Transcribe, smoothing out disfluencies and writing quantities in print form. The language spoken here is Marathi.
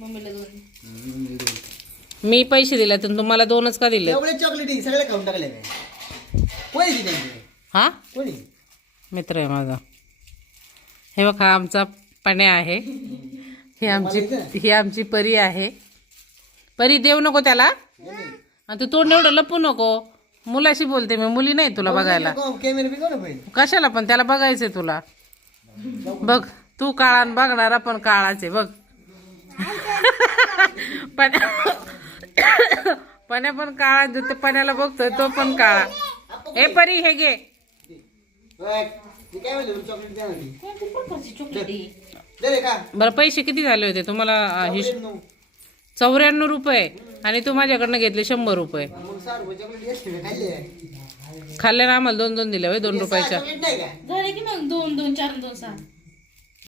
मम्मीला 2. मी पैसे दिले तर तुम्हाला 2च का दिले? एवढे चॉकलेटी सगळे खाऊन टाकले काय? कोणी दिले? हा कोणी? मित्र आहे माझा. हे बघा आमचा पण्या आहे. ही आमची परी आहे. परी देऊ नको त्याला. आणि तू तोंड एवढं लपू नको. मुलाशी बोलते मी, मुली नाही तुला बघायला. कॅमेरा बी कोण पाहिजे? कशाला पण त्याला बघायचंय तुला. बघ तू काळा बघणारा पण काळाचे बघ. पण्या पण काळा, ते पण्याला बघतोय तो पण काळा. हे परी हे घे. काय म्हणलं चॉकलेट द्या ना. कोणती प्रकारची चॉकलेट आहे? दे रे का? बरं पैसे किती झाले होते तुम्हाला? 94 रुपये. आणि तू माझ्याकडनं घेतले 100 रुपये. मग 6 रुपये चॉकलेट घेतले खाल्ले. खाल्ल्यानं आम्हाला 2 दिले होय 2 रुपयाच्या. चॉकलेट नाही का? झाले की मग 2 2 4 2 6.